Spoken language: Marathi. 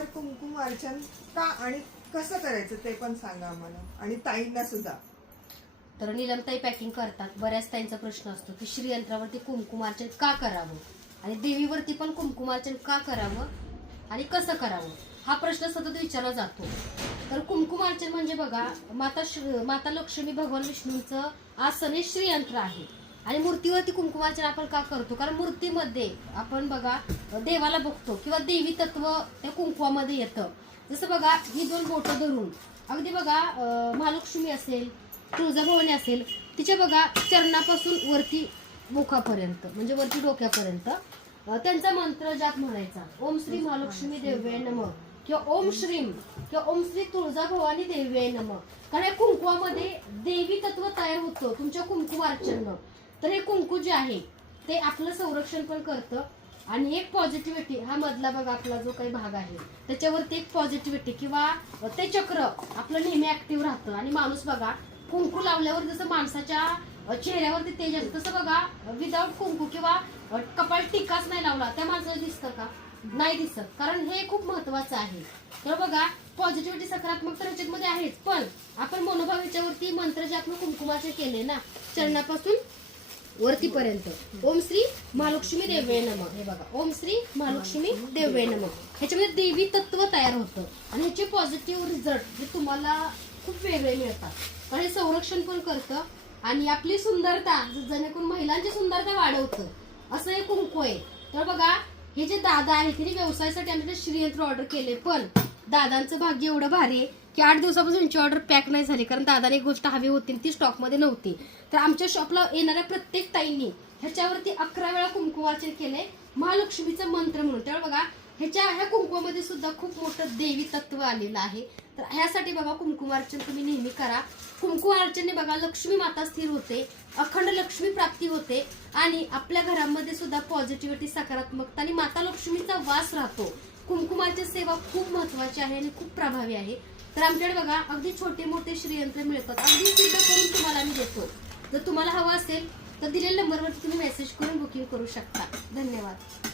कुंकवावर कुंकुम अर्चन का आणि कसं करायचं ते पण सांगा आम्हाला आणि ताईंना सुद्धा. तर नीलमताई पॅकिंग करतात. बऱ्याच ताईंचा प्रश्न असतो की श्रीयंत्रावरती कुंकुमार्चन का करावं आणि देवीवरती पण कुंकुमार्चन का करावं आणि कसं करावं, हा प्रश्न सतत विचारला जातो. तर कुंकुमार्चन म्हणजे बघा, माता लक्ष्मी भगवान विष्णूंचं आसन हे श्रीयंत्र आहे आणि मूर्तीवरती कुंकुमार्चन आपण का करतो, कारण मूर्तीमध्ये आपण बघा देवाला बघतो किंवा देवी तत्व त्या कुंकुवामध्ये येतं. जसं बघा ही दोन बोटं धरून अगदी बघा महालक्ष्मी असेल, तुळजाभवानी असेल, तिच्या बघा चरणापासून वरती मुखापर्यंत म्हणजे वरती डोक्यापर्यंत त्यांचा मंत्र जाप म्हणायचा. ओम श्री महालक्ष्मी देव्ये नमः किंवा ओम श्रीम किंवा ओम श्री तुळजाभवानी देव्ये नमः. कारण या कुंकुवामध्ये देवी तत्व तयार होतं तुमच्या कुंकुमार्चन. तर हे कुंकू जे आहे ते आपलं संरक्षण पण करतं आणि एक पॉझिटिव्हिटी, हा मधला बघा आपला जो काही भाग आहे त्याच्यावरती एक पॉझिटिव्हिटी किंवा ते चक्र आपलं नेहमी ऍक्टिव्ह राहतं. आणि माणूस बघा कुंकू लावल्यावर जसं माणसाच्या चेहऱ्यावरती तेज असतं तसं बघा विदाऊट कुंकू किंवा कपाळ टिकाच नाही लावला त्या माणसाला दिसतं का? नाही दिसत. कारण हे खूप महत्वाचं आहे. तर बघा पॉझिटिव्हिटी सकारात्मकता ह्याच्यामध्ये आहेच, पण आपण मनोभाव याच्यावरती मंत्र जे आपण कुंकुमाचे केले ना चरणापासून वरतीपर्यंत, ओम श्री महालक्ष्मी देव्ये नमः, हे बघा ओम श्री महालक्ष्मी देव्ये नमः, ह्याच्यामध्ये देवी तत्व तयार होतं आणि ह्याचे पॉझिटिव्ह रिझल्ट हे तुम्हाला खूप वेगळे मिळतात. कारण हे संरक्षण पण करतं आणि आपली सुंदरता जेणेकरून महिलांची सुंदरता वाढवतं असं हे कुंकू आहे. तर बघा हे जे दादा आहेत त्यांनी व्यवसायासाठी आम्ही श्रीयंत्र ऑर्डर केले, पण दादांचं भाग्य एवढं भारी आहे की 8 दिवसापासून यांची ऑर्डर पॅक नाही झाली, कारण दादाने एक गोष्ट हवी होती ती स्टॉकमध्ये नव्हती. तर आमच्या शॉपला येणाऱ्या प्रत्येक ताईंनी ह्याच्यावरती 11 वेळा कुंकुमार्चन केलंय महालक्ष्मीचं मंत्र म्हणून. त्यामुळे बघा ह्या कुंकुमामध्ये सुद्धा खूप मोठं देवी तत्व आलेलं आहे. तर ह्यासाठी बघा कुंकुमार्चन तुम्ही नेहमी करा. कुंकुमार्चने बघा लक्ष्मी माता स्थिर होते, अखंड लक्ष्मी प्राप्ती होते आणि आपल्या घरामध्ये सुद्धा पॉझिटिव्हिटी, सकारात्मकता आणि माता लक्ष्मीचा वास राहतो. कुंकुमाची सेवा खूप महत्वाची आहे आणि खूप प्रभावी आहे. तर आमच्याकडे बघा अगदी छोटे मोठे श्रीयंत्र मिळतात, अगदी सिद्ध करून तुम्हाला आम्ही देतो. जर तुम्हाला हवं असेल तर दिलेल्या नंबरवर तुम्ही मेसेज करून बुकिंग करू शकता. धन्यवाद.